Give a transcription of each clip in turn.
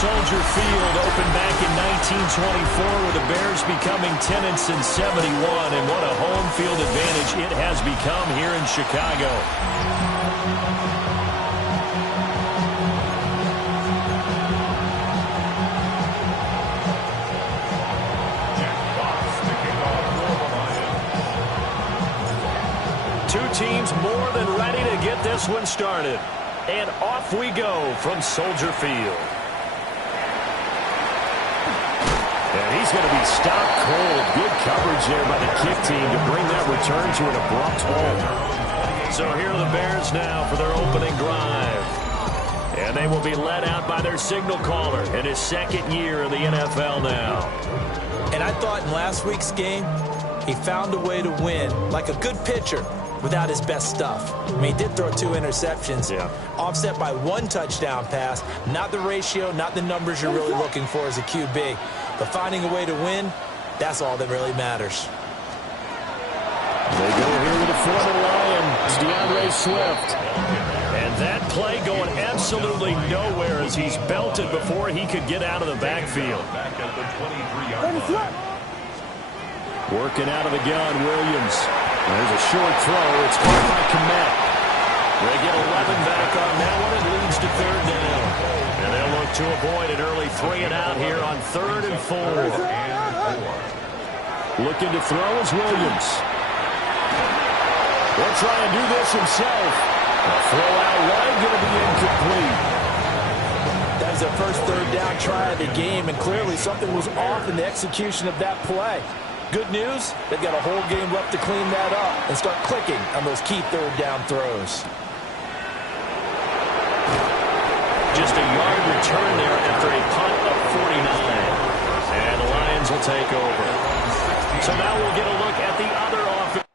Soldier Field opened back in 1924 with the Bears becoming 10-71, and what a home field advantage it has become here in Chicago. Two teams more than ready to get this one started. And off we go from Soldier Field. And he's going to be stopped cold. Good coverage there by the kick team to bring that return to an abrupt halt. So here are the Bears now for their opening drive. And they will be led out by their signal caller in his second year in the NFL now. And I thought in last week's game, he found a way to win like a good pitcher without his best stuff. I mean, he did throw 2 interceptions, offset by 1 touchdown pass. Not the ratio, not the numbers you're really looking for as a QB. But finding a way to win, that's all that really matters. They go here with the former Lion, DeAndre Swift. And that play going absolutely nowhere as he's belted before he could get out of the backfield. Working out of the gun, Williams. There's a short throw. It's caught by Kmet. They get 11 back on that one. It leads to 3rd down. And they'll look to avoid an early 3-and-out here on 3rd and 4. Looking to throw is Williams. Will try and do this himself. A throw out wide, going to be incomplete. That was their first 3rd down try of the game, and clearly something was off in the execution of that play. Good news, they've got a whole game left to clean that up and start clicking on those key 3rd down throws. Just a yard return there after a punt of 49. And the Lions will take over. So now we'll get a look at the other offense.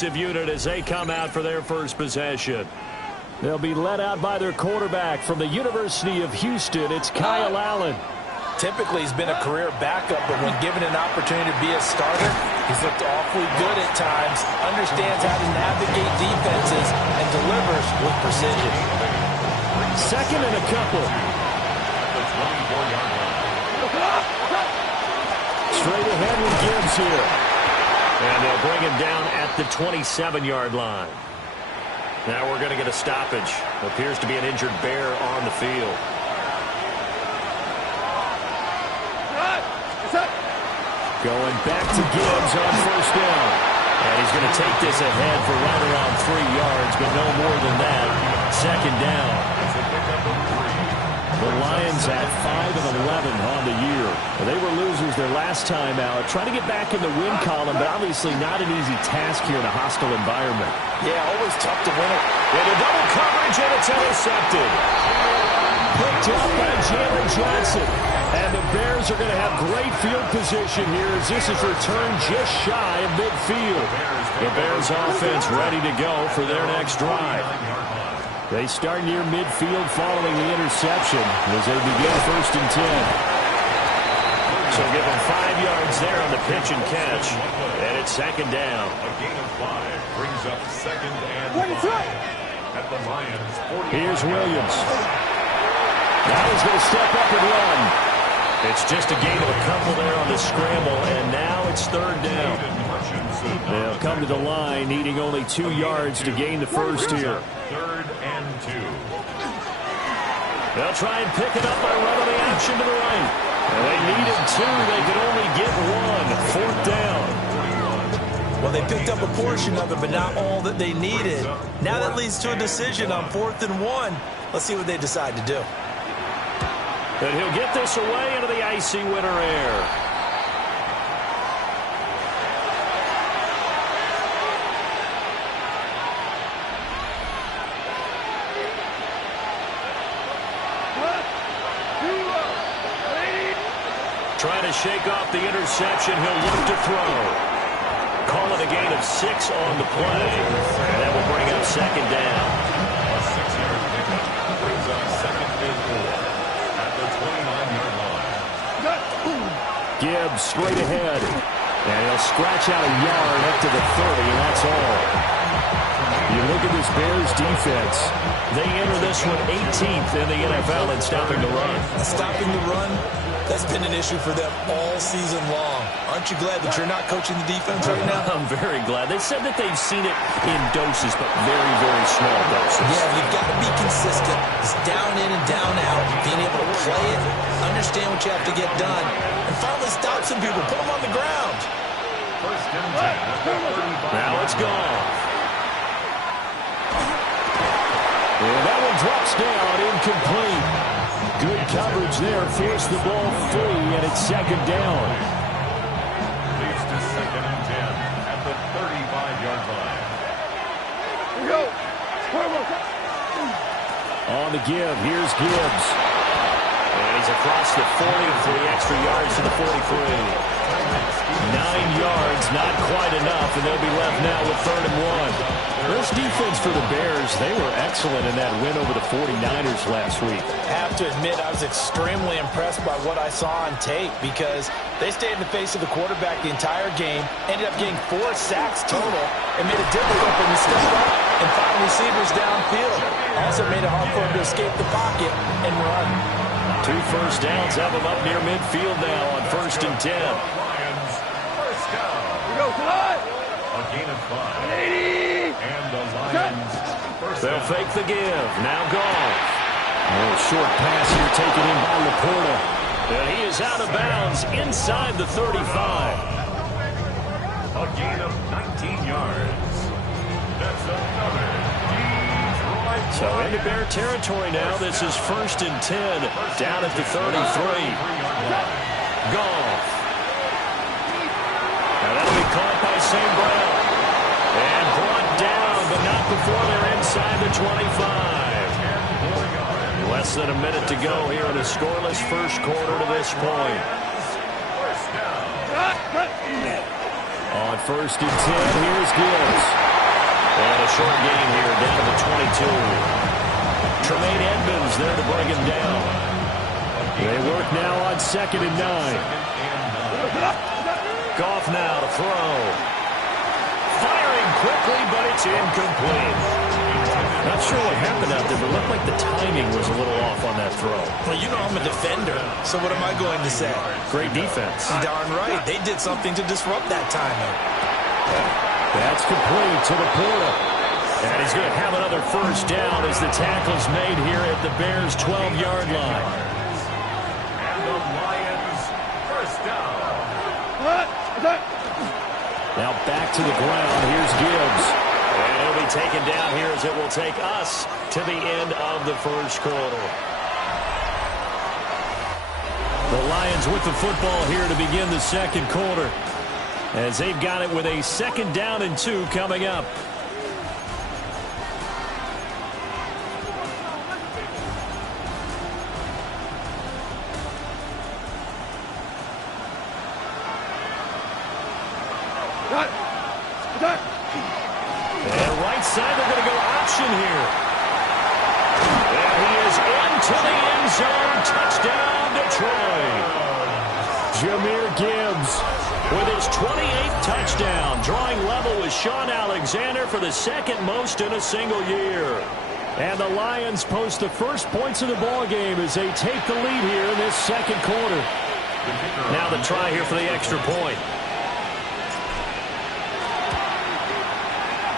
Unit as they come out for their first possession. They'll be led out by their quarterback from the University of Houston. It's Kyle Allen. Typically, he's been a career backup, but when given an opportunity to be a starter, he's looked awfully good at times, understands how to navigate defenses, and delivers with precision. Second and a couple. Straight ahead with Gibbs here. And they'll bring him down at the 27-yard line. Now we're going to get a stoppage. Appears to be an injured Bear on the field. Going back to Gibbs on first down. And he's going to take this ahead for right around 3 yards, but no more than that. Second down. The Lions at 5-11 on the year. They were losers their last time out. Trying to get back in the win column, but obviously not an easy task here in a hostile environment. Yeah, always tough to win it. With a double coverage, and it's intercepted. Picked up by Jalen Johnson. And the Bears are going to have great field position here as this is returned just shy of midfield. The Bears offense ready to go for their next drive. They start near midfield following the interception as they begin first and 10. So give them 5 yards there on the pitch and catch. And it's second down. A gain of 5 brings up second and 5 at the Lions 40. Here's Williams. Now he's going to step up and run. It's just a gain of a couple there on the scramble, and now it's third down. They'll come to the line, needing only 2 yards to gain the first here. Third and 2. They'll try and pick it up by running the option to the right. And they needed 2. They could only get 1. Fourth down. Well, they picked up a portion of it, but not all that they needed. Now that leads to a decision on 4th and 1. Let's see what they decide to do. And he'll get this away into the icy winter air. Trying to shake off the interception. He'll look to throw. Call it a gain of 6 on the play. And that will bring up second down. A 6-yard pickup brings up second and 4 at the 29-yard line. Gibbs straight ahead. And he'll scratch out a yard up to the 30, and that's all. You look at this Bears defense. They enter this one 18th in the NFL in stopping the run. Stopping the run, that's been an issue for them all season long. Aren't you glad that you're not coaching the defense right now? I'm very glad. They said that they've seen it in doses, but very, very small doses. Yeah, you've got to be consistent. It's down in and down out. Being able to play it, understand what you have to get done, and finally stop some people. Put them on the ground. First and 10. Now it's gone. And that one drops down, incomplete. Good coverage there, forced the ball free, and it's second down. Leads to second and 10 at the 35-yard line. Here we go. On the give, here's Gibbs. And he's across the 40 for the extra yards to the 43. 9 yards, not quite enough, and they'll be left now with third and 1. This defense for the Bears, they were excellent in that win over the 49ers last week. I have to admit, I was extremely impressed by what I saw on tape because they stayed in the face of the quarterback the entire game, ended up getting 4 sacks total, and made it difficult for him to step up and find receivers downfield. Also made it hard for him to escape the pocket and run. 2 first downs have him up near midfield now on first and 10. Lions, first down. Here we go, tonight. A gain of 5. And the Lions, first They'll down. fake the give. Now gone. A short pass here taken in by Laporta. And he is out of bounds inside the 35. A gain of 19 yards. That's another Detroit. So into Bear territory now. This is first and 10 down at the 33. Goff. Now that'll be caught by St. Brown. And brought down, but not before they're inside the 25. Less than a minute to go here in a scoreless first quarter to this point. First down. On 1st and 10. Here's Gibbs. And a short gain here down to the 22. Tremaine Edmonds there to bring him down. They work now on 2nd and 9. Goff now to throw. Firing quickly, but it's incomplete. Not sure what happened out there, but it looked like the timing was a little off on that throw. Well, you know I'm a defender, so what am I going to say? Great defense. Darn right. They did something to disrupt that timing. That's complete to the Porter. And he's going to have another 1st down as the tackle's made here at the Bears' 12-yard line. And the Lions 1st down. Now back to the ground. Here's Gibbs. And he'll be taken down here as it will take us to the end of the 1st quarter. The Lions with the football here to begin the 2nd quarter, as they've got it with a 2nd down and 2 coming up. And right side, they're going to go option here. And he is into the end zone. Touchdown, Detroit. Jahmyr Gibbs with his 28th touchdown, drawing level with Shaun Alexander for the 2nd most in a single year. And the Lions post the first points of the ball game as they take the lead here in this 2nd quarter. Now the try here for the extra point.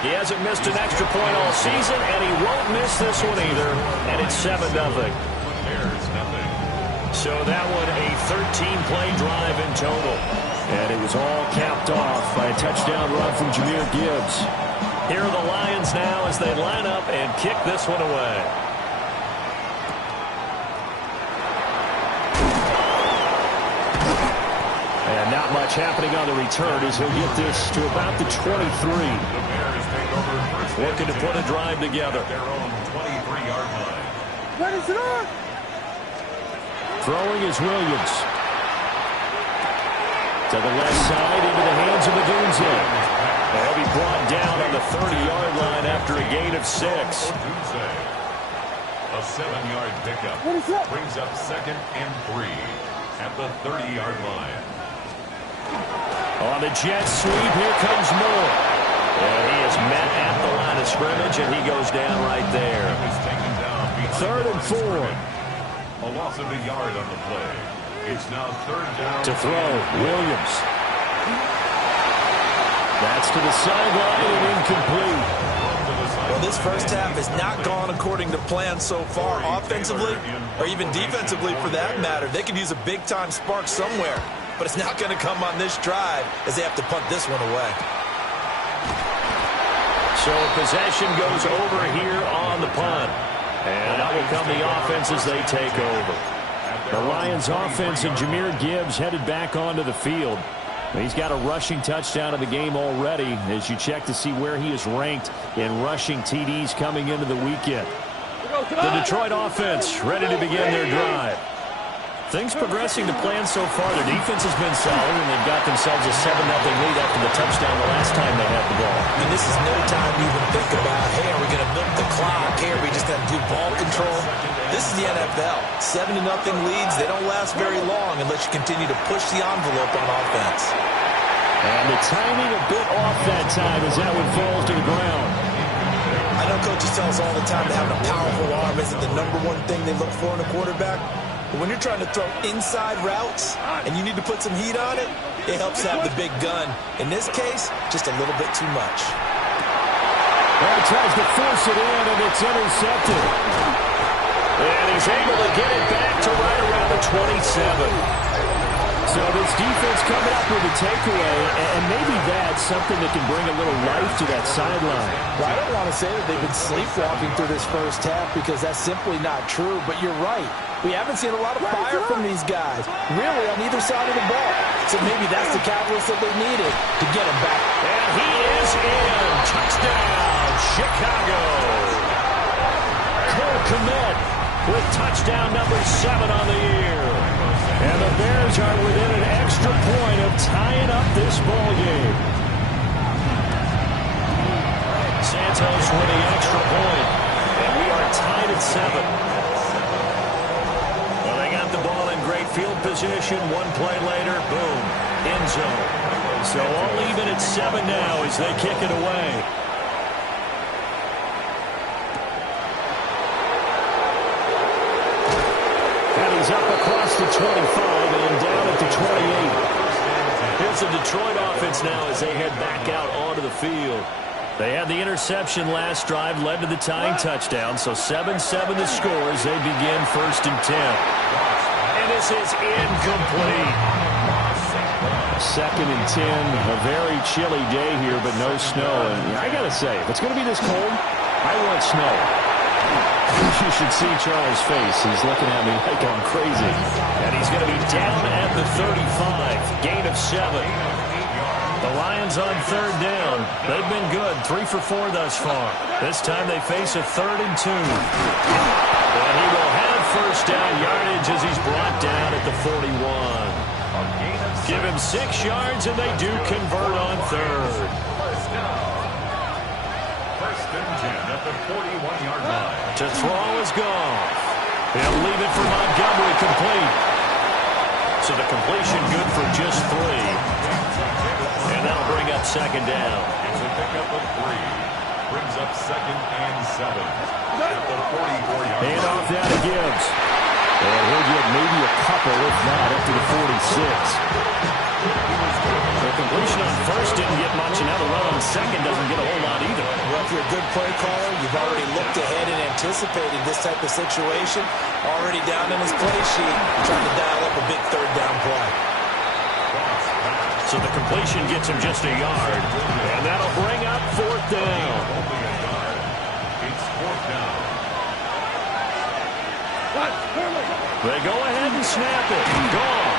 He hasn't missed an extra point all season, and he won't miss this one either. And it's 7-0. So that one a 13-play drive in total. And it was all capped off by a touchdown run from Jahmyr Gibbs. Here are the Lions now as they line up and kick this one away. And not much happening on the return as he'll get this to about the 23. Looking to put a drive together. Their own 23-yard line. What is it on? Throwing is Williams. To the left side into the hands of Odunze. He'll be brought down on the 30-yard line after a gain of 6. Odunze. A 7-yard pickup. What is that? Brings up 2nd and 3 at the 30-yard line. On the jet sweep, here comes Moore. And he is met at the line of scrimmage, and he goes down right there. He was taken down. 3rd and 4. A loss of a yard on the play. It's now 3rd down. To throw, Williams. That's to the sideline and incomplete. Well, this 1st half has not gone according to plan so far offensively, or even defensively for that matter. They could use a big-time spark somewhere, but it's not going to come on this drive as they have to punt this one away. So possession goes over here on the punt. And out will come the offense as they take over. The Lions offense and Jahmyr Gibbs headed back onto the field. He's got a rushing touchdown in the game already as you check to see where he is ranked in rushing TDs coming into the weekend. The Detroit offense ready to begin their drive. Things progressing to plan so far. Their defense has been solid, and they've got themselves a 7-0 lead after the touchdown the last time they had the ball. And this is no time to even think about, hey, are we going to milk the clock? Hey, are we just going to do ball control? This is the NFL. 7-0 leads, they don't last very long unless you continue to push the envelope on offense. And the timing a bit off that time as that one falls to the ground. I know coaches tell us all the time that having a powerful arm isn't the #1 thing they look for in a quarterback. But when you're trying to throw inside routes and you need to put some heat on it, it helps to have the big gun. In this case, just a little bit too much. Well, he tries to force it in, and it's intercepted. And he's able to get it back to right around the 27. So this defense coming up with a takeaway, and maybe that's something that can bring a little life to that sideline. Well, I don't want to say that they've been sleepwalking through this 1st half because that's simply not true, but you're right. We haven't seen a lot of fire from these guys, really, on either side of the ball. So maybe that's the catalyst that they needed to get him back. And he is in. Touchdown, Chicago. Cole Kmet with touchdown number 7 on the year. And the Bears are within an extra point of tying up this ball game. with the extra point. And we are tied at 7. Well, they got the ball in great field position. One play later, boom, end zone. So all even at 7 now as they kick it away. And he's up across the 25 and down at the 28. Here's the Detroit offense now as they head back out onto the field. They had the interception last drive, led to the tying touchdown. So 7-7 the score as they begin 1st and 10. And this is incomplete. 2nd and 10, a very chilly day here, but no snow. And I got to say, if it's going to be this cold, I want snow. You should see Charles' face. He's looking at me like I'm crazy. And he's going to be down at the 35. Gain of 7. The Lions on 3rd down. They've been good. 3 for 4 thus far. This time they face a 3rd and 2. And he will have 1st down yardage as he's brought down at the 41. Give him 6 yards and they do convert on 3rd. 1st and 10 at the 41-yard line. To throw is Goff. He'll leave it for Montgomery complete. So the completion good for just 3. And that'll bring up 2nd down. It's a pickup of 3. Brings up 2nd and 7. At the 44-yard line. Hand off down to Gibbs. And he'll get maybe a couple, if not, up to the 46. The completion on 1st didn't get much, and now the run on 2nd doesn't get a whole lot either. Well, if you're a good play caller, you've already looked ahead and anticipated this type of situation. Already down in his play sheet, trying to dial up a big 3rd down play. So the completion gets him just a yard, and that'll bring up 4th down. It's 4th down. They go ahead and snap it. Gone.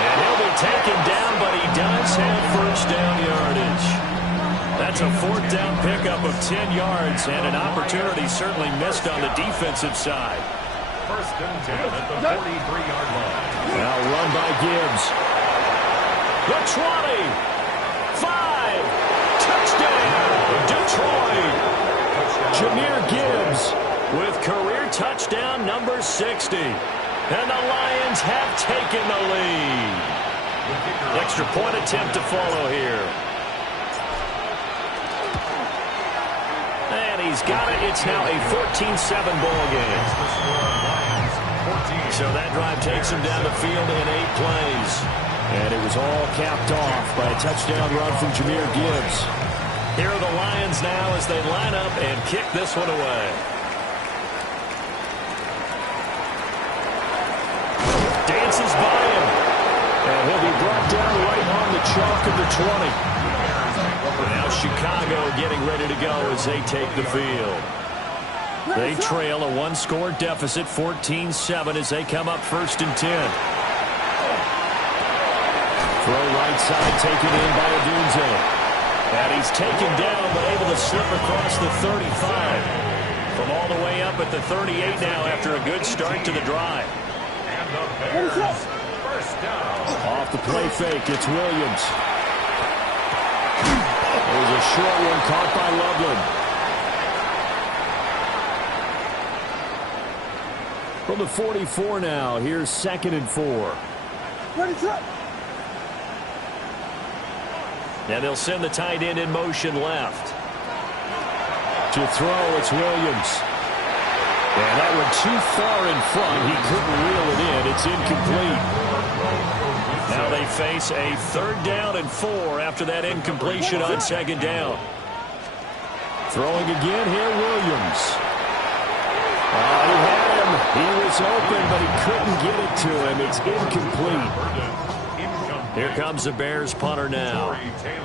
And he'll be taken down, but he does have 1st down yardage. That's a 4th down pickup of 10 yards, and an opportunity certainly missed on the defensive side. 1st and 10 at the 43-yard line. Now run by Gibbs. The 20. 5. Touchdown. Detroit. Jahmyr Gibbs with career touchdown number 60. And the Lions have taken the lead. Extra point attempt to follow here. And he's got it. It's now a 14-7 ball game. So that drive takes him down the field in 8 plays. And it was all capped off by a touchdown run from Jahmyr Gibbs. Here are the Lions now as they line up and kick this one away. Dances by him. And he'll be brought down right on the chalk of the 20. Now Chicago getting ready to go as they take the field. They trail a 1-score deficit, 14-7 as they come up 1st and 10. Throw right side taken in by Odunze. And he's taken down but able to slip across the 35. From all the way up at the 38 now after a good start to the drive. And the Bears, 1st down. Off the play fake, it's Williams. There's a short one caught by Loveland. From the 44 now, here's 2nd and 4. And they'll send the tight end in motion left. To throw, it's Williams. And that one too far in front. He couldn't reel it in. It's incomplete. Now they face a 3rd down and 4 after that incompletion on 2nd down. Throwing again here, Williams. He had him. He was open, but he couldn't get it to him. It's incomplete. Here comes the Bears punter now,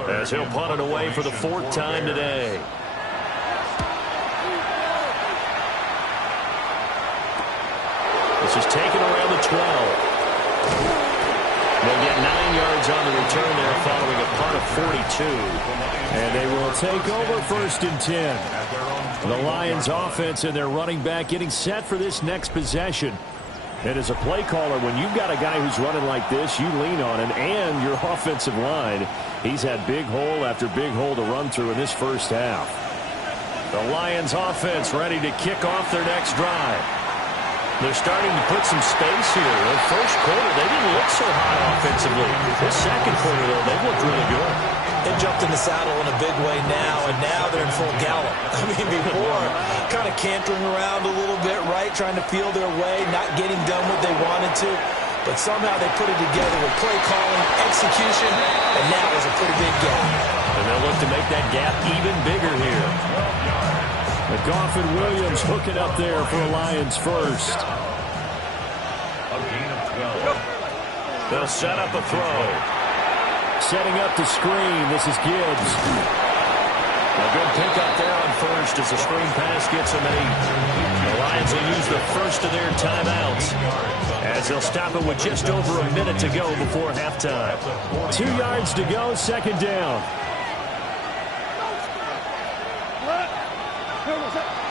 as he'll punt it away for the 4th time today. This is taken around the 12. They'll get 9 yards on the return there following a punt of 42. And they will take over 1st and 10. The Lions offense and their running back getting set for this next possession. And as a play caller, when you've got a guy who's running like this, you lean on him and your offensive line. He's had big hole after big hole to run through in this first half. The Lions offense ready to kick off their next drive. They're starting to put some space here. The first quarter, they didn't look so hot offensively. This second quarter, though, they've looked really good. They jumped in the saddle in a big way now, and now they're in full gallop. I mean, before, kind of cantering around a little bit, right, trying to feel their way, not getting done what they wanted to. But somehow they put it together with play calling, execution, and now there's a pretty big gap. And they'll look to make that gap even bigger here. McGough and Williams hooking up there for a Lions first. A gain of 12. They'll set up a throw. Setting up the screen. This is Gibbs. A good pickup there on first as the screen pass gets them 8. The Lions will use the first of their timeouts as they'll stop it with just over a minute to go before halftime. 2 yards to go, second down.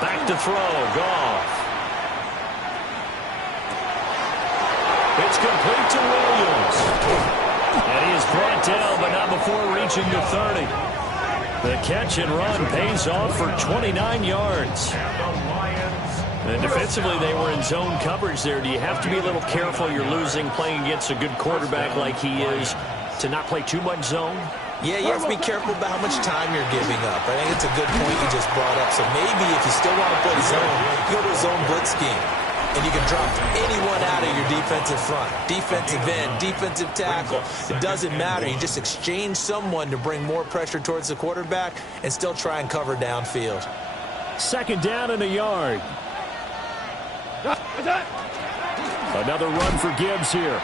Back to throw, Goff. It's complete to Williams. And he is brought down, but not before reaching the 30. The catch and run pays off for 29 yards. And defensively, they were in zone coverage there. Do you have to be a little careful? You're losing playing against a good quarterback like he is to not play too much zone? Yeah, you have to be careful about how much time you're giving up. I think it's a good point you just brought up. So maybe if you still want to play zone, you go to a zone blitz scheme. And you can drop anyone out of your defensive front. Defensive end, defensive tackle. It doesn't matter. You just exchange someone to bring more pressure towards the quarterback and still try and cover downfield. Second down and a yard. Another run for Gibbs here.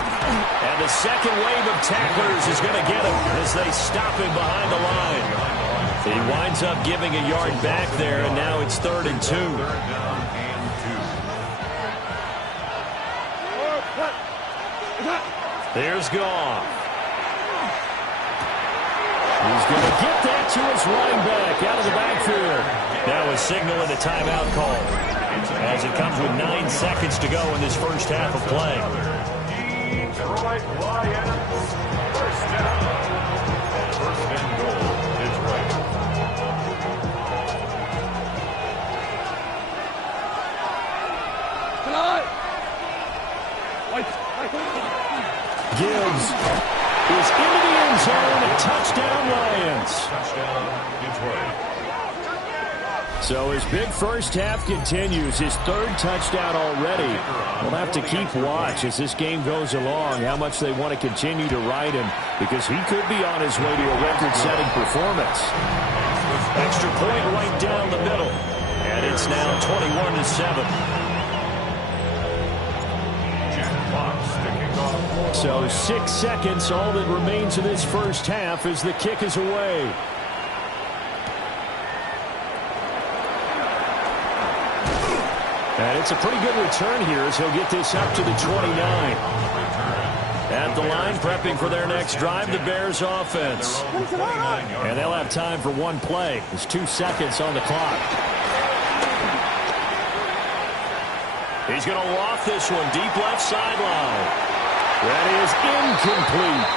And the second wave of tacklers is going to get him as they stop him behind the line. He winds up giving a yard back there, and now it's 3rd and 2. There's Goff. He's going to get that to his running back out of the backfield. Now a signal and a timeout call as it comes with 9 seconds to go in this first half of play. Detroit Lions, first down. First and goal, Detroit. Gibbs is into the end zone, and touchdown Lions. Touchdown, Detroit. So his big first half continues, his 3rd touchdown already. We'll have to keep watch as this game goes along, how much they want to continue to ride him, because he could be on his way to a record-setting performance. Extra point right down the middle, and it's now 21-7. So 6 seconds, all that remains of this first half as the kick is away. And it's a pretty good return here as he'll get this up to the 29. At the line, prepping for their next drive, the Bears offense. And they'll have time for one play. There's 2 seconds on the clock. He's going to loft this one deep left sideline. That is incomplete.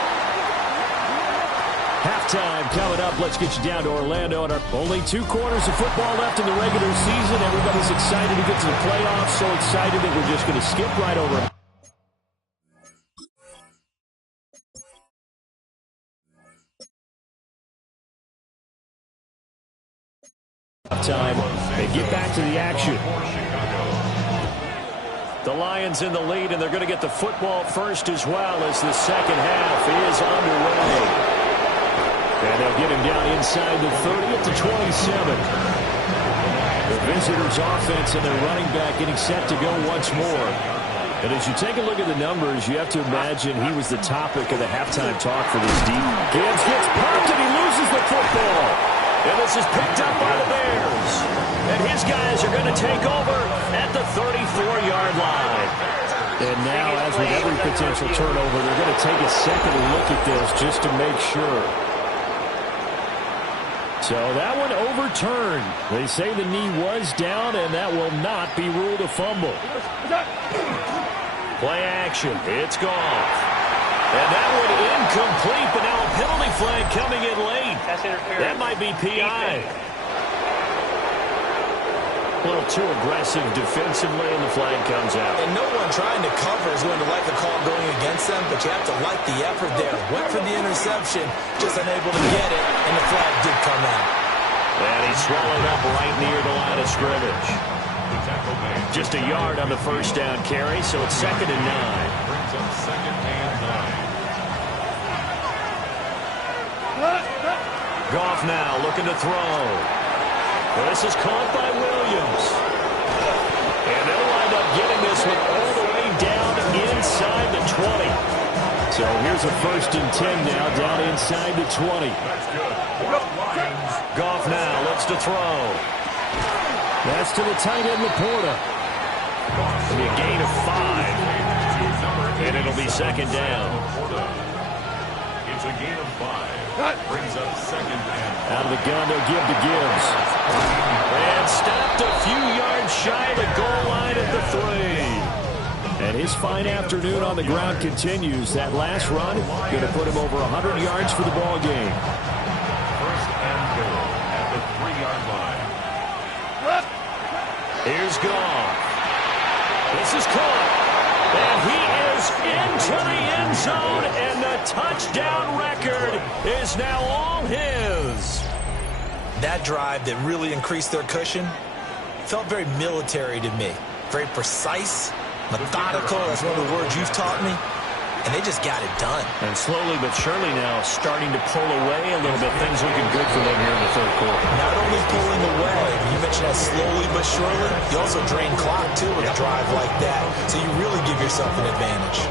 Halftime coming up. Let's get you down to Orlando. And only 2 quarters of football left in the regular season. Everybody's excited to get to the playoffs. So excited that we're just going to skip right over it. Halftime and get back to the action. The Lions in the lead, and they're going to get the football first as well as the second half is underway. And they'll get him down inside the 30 at the 27. The visitors' offense and their running back getting set to go once more. And as you take a look at the numbers, you have to imagine he was the topic of the halftime talk for this team. Gibbs gets pumped and he loses the football. And this is picked up by the Bears. And his guys are going to take over at the 34-yard line. And now, as with every potential turnover, they're going to take a second look at this just to make sure. So that one overturned. They say the knee was down, and that will not be ruled a fumble. Play action. It's gone. And that one incomplete, but now a penalty flag coming in late. That might be PI. A little too aggressive defensively, and the flag comes out. And no one trying to cover is going to like the call going against them, but you have to like the effort there. Went for the interception, just unable to get it, and the flag did come out. And he's swallowed up right near the line of scrimmage. Just a yard on the first down carry, so it's 2nd and 9. Brings up 2nd and 9. Goff now looking to throw. Well, this is caught by Williams. And they'll wind up getting this one all the way down inside the 20. So here's a 1st and 10 now down inside the 20. That's good. Goff now looks to throw. That's to the tight end, Laporta. It'll be a gain of 5. And it'll be 2nd down. It's a gain of 5. Brings up 2nd and Out of the gun, they'll give to Gibbs. And stopped a few yards shy of the goal line at the 3. And his fine afternoon on the ground continues. That last run going to put him over 100 yards for the ball game. 1st and goal at the 3-yard line. Here's Goff. This is caught. And he is into the end zone, and the touchdown record is now all his. That drive that really increased their cushion felt very military to me. Very precise, methodical. That's one of the words you've taught me. And they just got it done. And slowly but surely now starting to pull away a little bit. Things looking good for them here in the 3rd quarter. Not only pulling away, you mentioned that slowly but surely, you also drain clock, too, with a drive like that. So you really give yourself an advantage.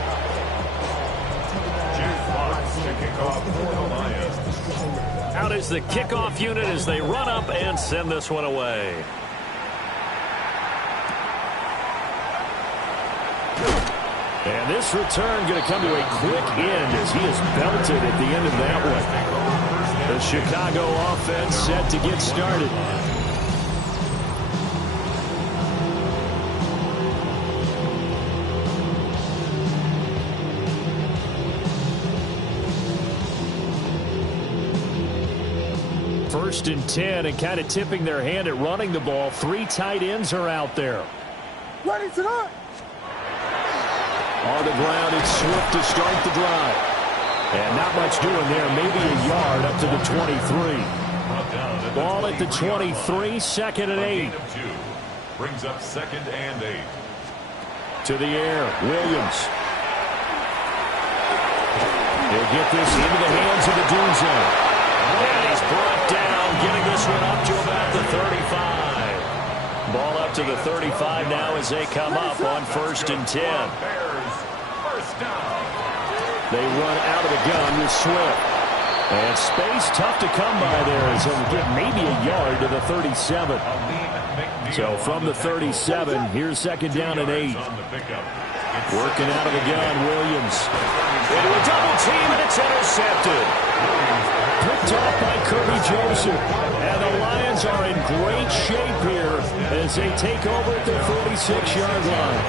Jack Fox to kick off for the Lions. Out is the kickoff unit as they run up and send this one away. And this return going to come to a quick end as he is belted at the end of that one. The Chicago offense set to get started. First and 10, and kind of tipping their hand at running the ball. 3 tight ends are out there. Ready to run. On the ground, it's Swift to start the drive. And not much doing there. Maybe a yard up to the 23. Ball at the 23, 2nd and 8. Brings up 2nd and 8. To the air, Williams. He'll get this into the hands of the Dune zone. And he's brought down, getting this one up to about the 35. Ball up to the 35 now as they come up on 1st and 10. They run out of the gun with Swift. And space tough to come by there as he'll get maybe a yard to the 37. So from the 37, here's 2nd down and 8. Working out of the gun, Williams. Into a double team, and it's intercepted. Picked off by Kirby Joseph. And the Lions are in great shape here as they take over at their 46-yard line.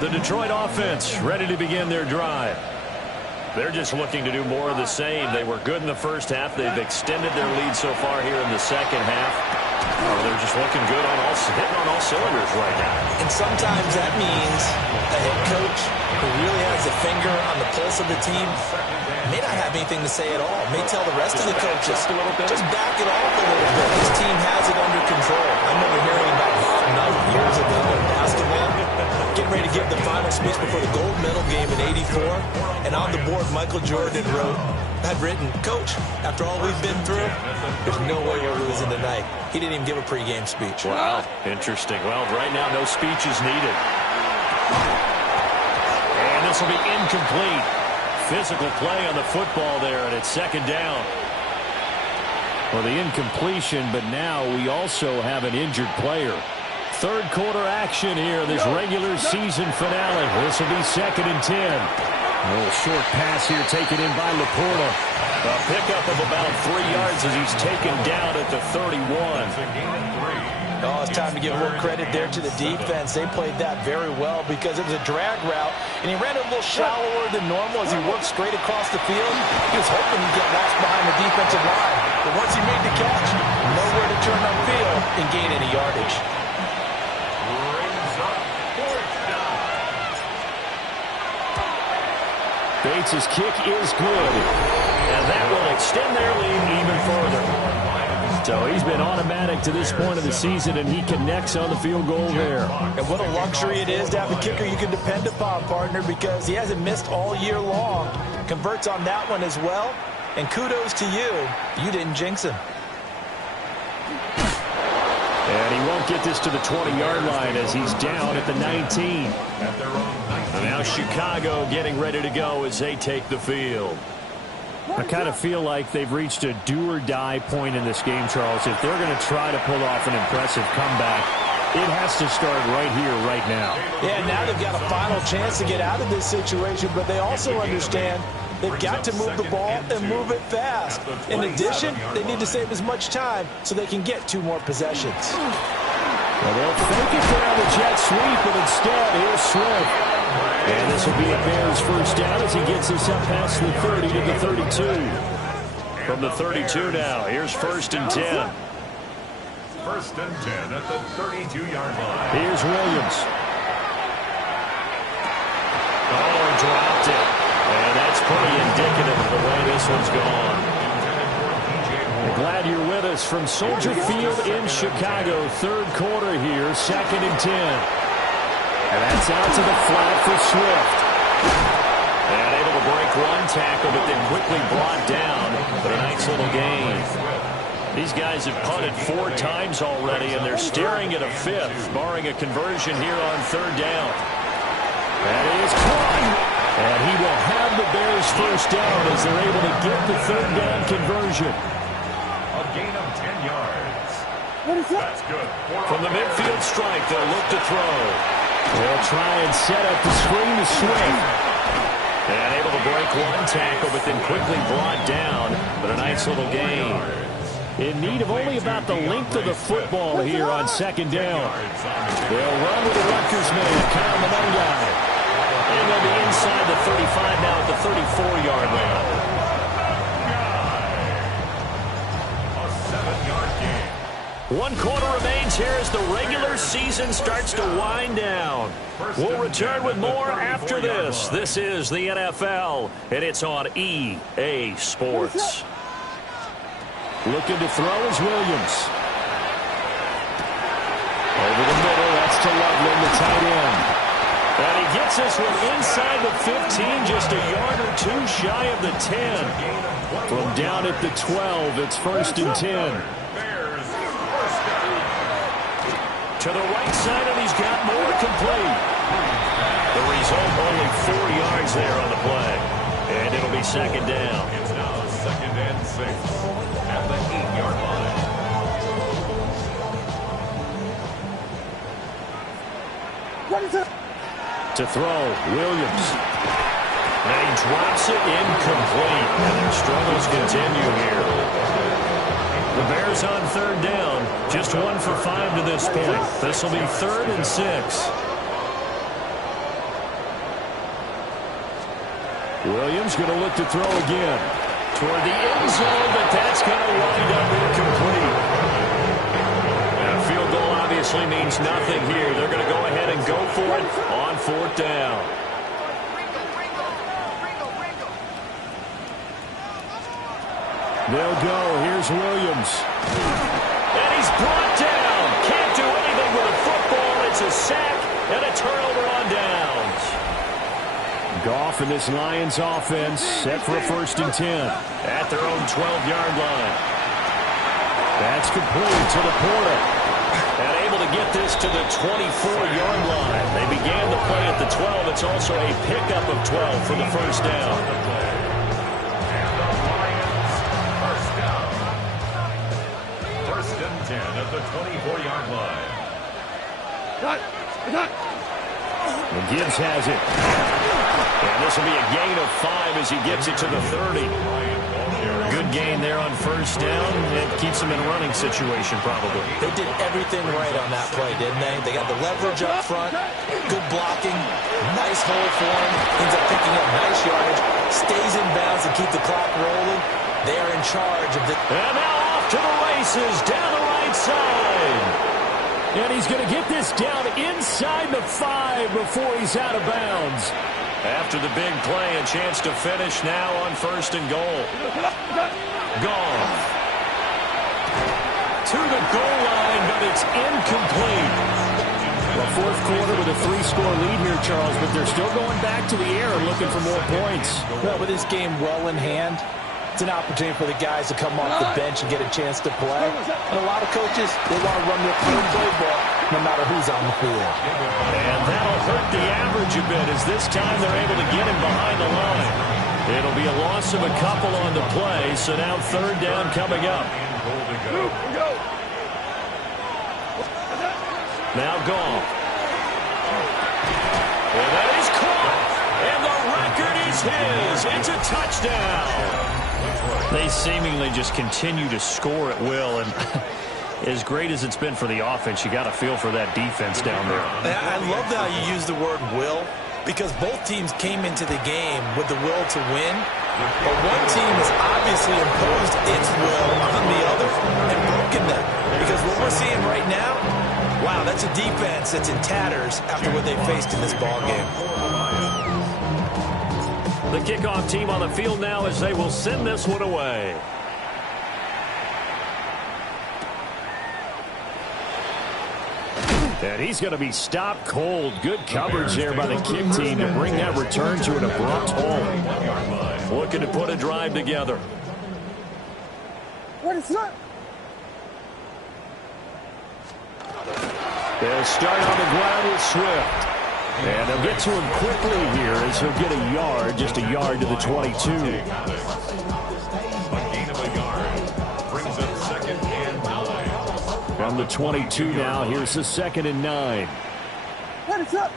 The Detroit offense ready to begin their drive. They're just looking to do more of the same. They were good in the first half. They've extended their lead so far here in the second half. They're just looking good on hitting on all cylinders right now. And sometimes that means a head coach who really has a finger on the pulse of the team may not have anything to say at all. May tell the rest of the coaches, just back it off a little bit. This team has it under control. I remember hearing about Bob Knight years ago in basketball, getting ready to give the final speech before the gold medal game in '84. And on the board, Michael Jordan had written, "Coach, after all we've been through, there's no way we're losing tonight." He didn't even give a pregame speech. Wow, interesting. Well, right now, no speech is needed. And this will be incomplete. Physical play on the football there, and it's 2nd down. Well, the incompletion, but now we also have an injured player. 3rd quarter action here in this regular season finale. This will be 2nd and 10. A little short pass here taken in by Laporta. A pickup of about 3 yards as he's taken down at the 31. It's a gain of 3. Oh, it's time to give a little credit there to the defense. They played that very well because it was a drag route, and he ran it a little shallower than normal as he worked straight across the field. He was hoping he'd get lost behind the defensive line, but once he made the catch, nowhere to turn upfield and gain any yardage. Bates' kick is good, and that will extend their lead even further. So he's been automatic to this point of the season, and he connects on the field goal there. And what a luxury it is to have a kicker you can depend upon, partner, because he hasn't missed all year long. Converts on that one as well, and kudos to you. You didn't jinx him. And he won't get this to the 20-yard line as he's down at the 19. And now Chicago getting ready to go as they take the field. I kind of feel like they've reached a do-or-die point in this game, Charles. If they're going to try to pull off an impressive comeback, it has to start right here, right now. Yeah, now they've got a final chance to get out of this situation, but they also understand they've got to move the ball and move it fast. In addition, they need to save as much time so they can get 2 more possessions. Well, they'll fake it down the jet sweep, but instead, here's Swift. And this will be a Bears first down as he gets us up past the 30 to the 32. From the 32 now, here's 1st and 10. 1st and 10 at the 32-yard line. Here's Williams. Oh, he dropped it. And that's pretty indicative of the way this one's gone. Glad you're with us from Soldier Field in Chicago. 3rd quarter here, 2nd and 10. And that's out to the flat for Swift. And able to break 1 tackle, but then quickly brought down. But a nice little gain. These guys have punted 4 times already, and they're staring at a 5th, barring a conversion here on 3rd down. That is caught. And he will have the Bears first down as they're able to get the 3rd down conversion. A gain of 10 yards. That's good. From the midfield stripe, they'll look to throw. They'll try and set up the screen to Swift. And able to break 1 tackle, but then quickly brought down. But a nice little gain. In need of only about the length of the football here on 2nd down. They'll run with the Rutgers man, Kyle Monangai. And they'll be inside the 35 now at the 34-yard line. A 7-yard gain. 1 quarter remains here as the regular season starts to wind down. We'll return with more after this. This is the NFL, and it's on EA Sports. Looking to throw is Williams. Over the middle, that's to Loveland, the tight end. And he gets this one inside the 15, just a yard or 2 shy of the 10. From down at the 12, it's 1st and 10. To the right side, and he's got more complete. The result, only 4 yards there on the play. And it'll be 2nd down. It's now 2nd and 6 at the 8-yard line. What is it? To throw, Williams. And he drops it incomplete. And their struggles continue here. The Bears on 3rd down. Just 1 for 5 to this point. This will be 3rd and 6. Williams going to look to throw again. Toward the end zone, but that's going to wind up incomplete. That field goal obviously means nothing here. They're going to go ahead and go for it on 4th down. They'll go. Here's Williams. And he's brought down. Can't do anything with a football. It's a sack and a turnover on downs. Goff and this Lions offense set for a 1st and 10 at their own 12-yard line. That's complete to Laporta. And able to get this to the 24-yard line. They began the play at the 12. It's also a pickup of 12 for the 1st down. At the 24-yard line. And Gibbs has it. And this will be a gain of 5 as he gets it to the 30. Good gain there on first down. It keeps them in a running situation, probably. They did everything right on that play, didn't they? They got the leverage up front, good blocking, nice hole for him, ends up picking up nice yardage, stays in bounds and keep the clock rolling. They are in charge of the... And now off to the races down the right side. And he's going to get this down inside the 5 before he's out of bounds. After the big play, a chance to finish now on first and goal. Gone. To the goal line, but it's incomplete. Well, fourth quarter with a 3-score lead here, Charles, but they're still going back to the air and looking for more points. Well, with this game well in hand, it's an opportunity for the guys to come off the bench and get a chance to play. And a lot of coaches, they want to run their clean playbook no matter who's on the field. And that'll hurt the average a bit as this time they're able to get him behind the line. It'll be a loss of a couple on the play, so now third down coming up. Now Goff. And that is caught. And the record is his. It's a touchdown. They seemingly just continue to score at will, and as great as it's been for the offense, you got to feel for that defense down there. I love how you use the word will, because both teams came into the game with the will to win, but one team has obviously imposed its will on the other and broken them. Because what we're seeing right now, wow, that's a defense that's in tatters after what they faced in this ballgame. The kickoff team on the field now as they will send this one away. And he's going to be stopped cold. Good coverage there by the kick team to bring that return to an abrupt halt. Looking to put a drive together. What is that? They'll start on the ground with Swift. And they'll get to him quickly here as he'll get a yard, just a yard to the 22. A gain of a yard brings up second and 9. From the 22 now, here's the 2nd and 9. What is up?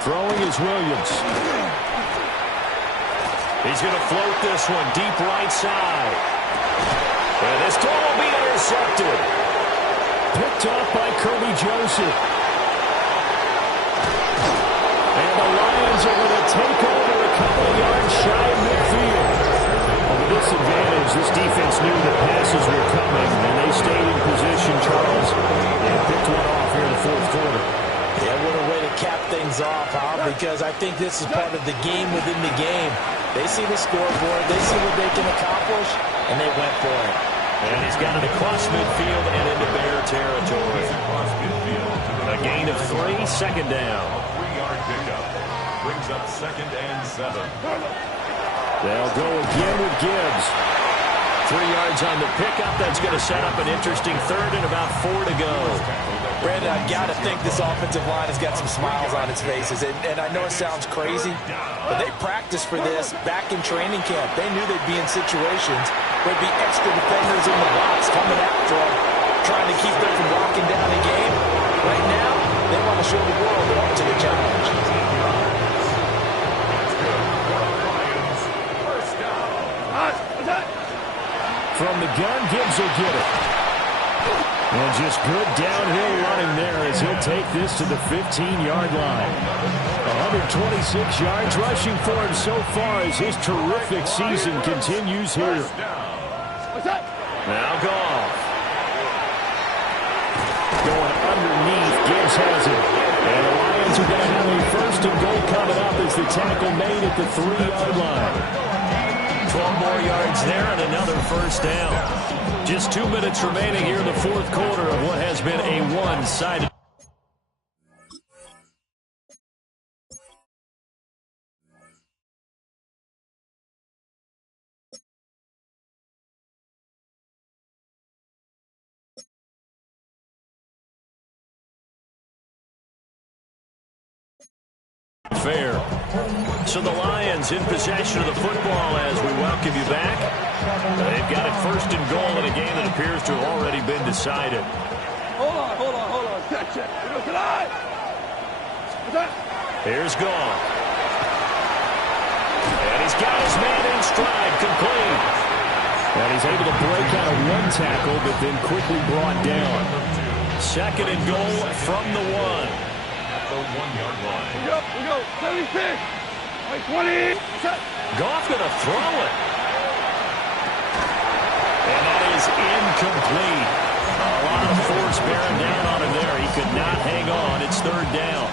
Throwing is Williams. He's going to float this one deep right side. And this ball will be intercepted. Picked up by Kirby Joseph. And the Lions are going to take over a couple of yards shy of midfield. On the disadvantage, this defense knew the passes were coming, and they stayed in position, Charles, and picked one off here in the fourth quarter. Yeah, what a way to cap things off, huh? Because I think this is part of the game within the game. They see the scoreboard, they see what they can accomplish, and they went for it. And he's got it across midfield and into Bear territory. A gain of 3, second down. A 3-yard pickup brings up second and 7. They'll go again with Gibbs. 3 yards on the pickup. That's going to set up an interesting third and about 4 to go. Brandon, I've got to think this offensive line has got some smiles on its faces. And I know it sounds crazy, but they practiced for this back in training camp. They knew they'd be in situations where there'd be extra defenders in the box coming after them, trying to keep them from locking down the game. Right now, they want to show the world they're up to the challenge. From the gun, Gibbs will get it. And just good downhill running there as he'll take this to the 15-yard line. 126 yards rushing for him so far as his terrific season continues here. Now Goff. Going underneath, Gibbs has it. And the Lions are going to have a first and goal coming up as the tackle made at the 3-yard line. 12 more yards there and another first down. Just 2 minutes remaining here in the fourth quarter of what has been a one-sided. Fair. So the Lions in possession of the football as we welcome you back. They've got it first and goal in a game that appears to have already been decided. Hold on. Check. Here's Goff. And he's got his man in stride, complete. And he's able to break out of one tackle, but then quickly brought down. Second and goal from the 1. At the 1-yard line. We go. 76. 20. Set. Goff going to throw it. And that is incomplete. A lot of force bearing down on him there. He could not hang on. It's third down.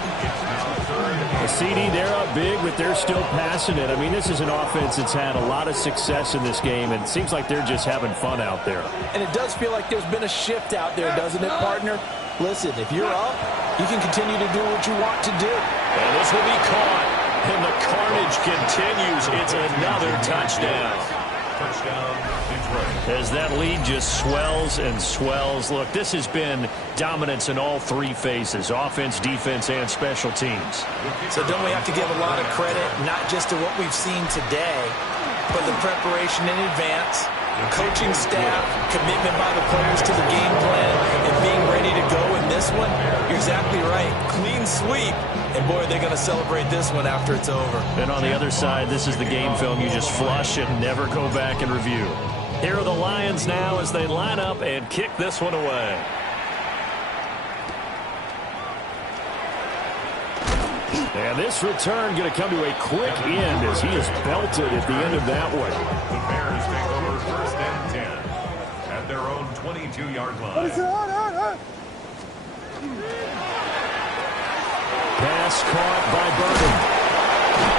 The CD, they're up big, but they're still passing it. I mean, this is an offense that's had a lot of success in this game, and it seems like they're just having fun out there. And it does feel like there's been a shift out there, doesn't it, partner? Listen, if you're up, you can continue to do what you want to do. And this will be caught, and the carnage continues. It's another touchdown. Touchdown, Detroit. As that lead just swells and swells. Look, this has been dominance in all three phases, offense, defense, and special teams. So don't we have to give a lot of credit, not just to what we've seen today, but the preparation in advance, coaching staff, commitment by the players to the game plan, and being ready to go in this one? You're exactly right. Clean sweep. And, boy, they're going to celebrate this one after it's over. And on the other side, this is the game film you just flush and never go back and review. Here are the Lions now as they line up and kick this one away. And this return going to come to a quick end as he is belted at the end of that one. The Bears take over first and 10 at their own 22-yard line. Pass caught by Burton.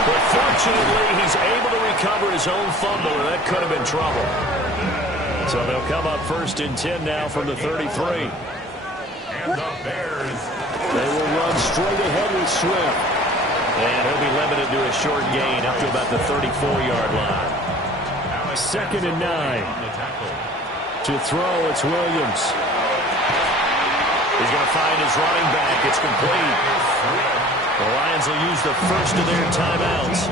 But fortunately, he's able to recover his own fumble, and that could have been trouble. So they'll come up first and 10 now from the 33. And the Bears. They will run straight ahead with Swift. And he'll be limited to a short gain up to about the 34-yard line. Second and 9. To throw, it's Williams. He's going to find his running back. It's complete. The Lions will use the first of their timeouts.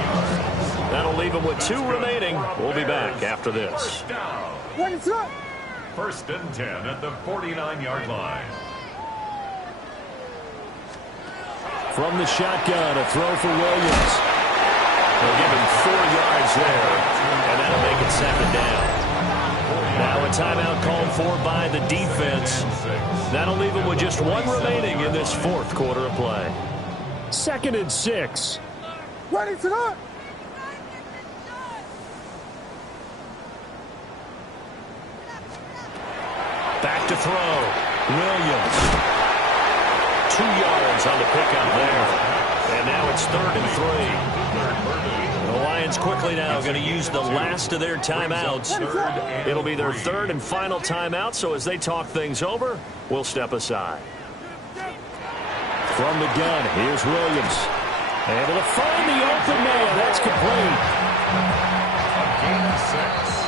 That'll leave them with 2 remaining. We'll be back after this. First and 10 at the 49-yard line. From the shotgun, a throw for Williams. They'll give him 4 yards there, and that'll make it second down. Now a timeout called for by the defense. That'll leave them with just 1 remaining in this fourth quarter of play. Second and 6. Ready to go. Back to throw. Williams. 2 yards on the pickup there. And now it's third and 3. The Lions quickly now going to use the last of their timeouts. It'll be their third and final timeout, so as they talk things over, we'll step aside. From the gun, here's Williams. Able to find the open man. That's complete. A gain of 6.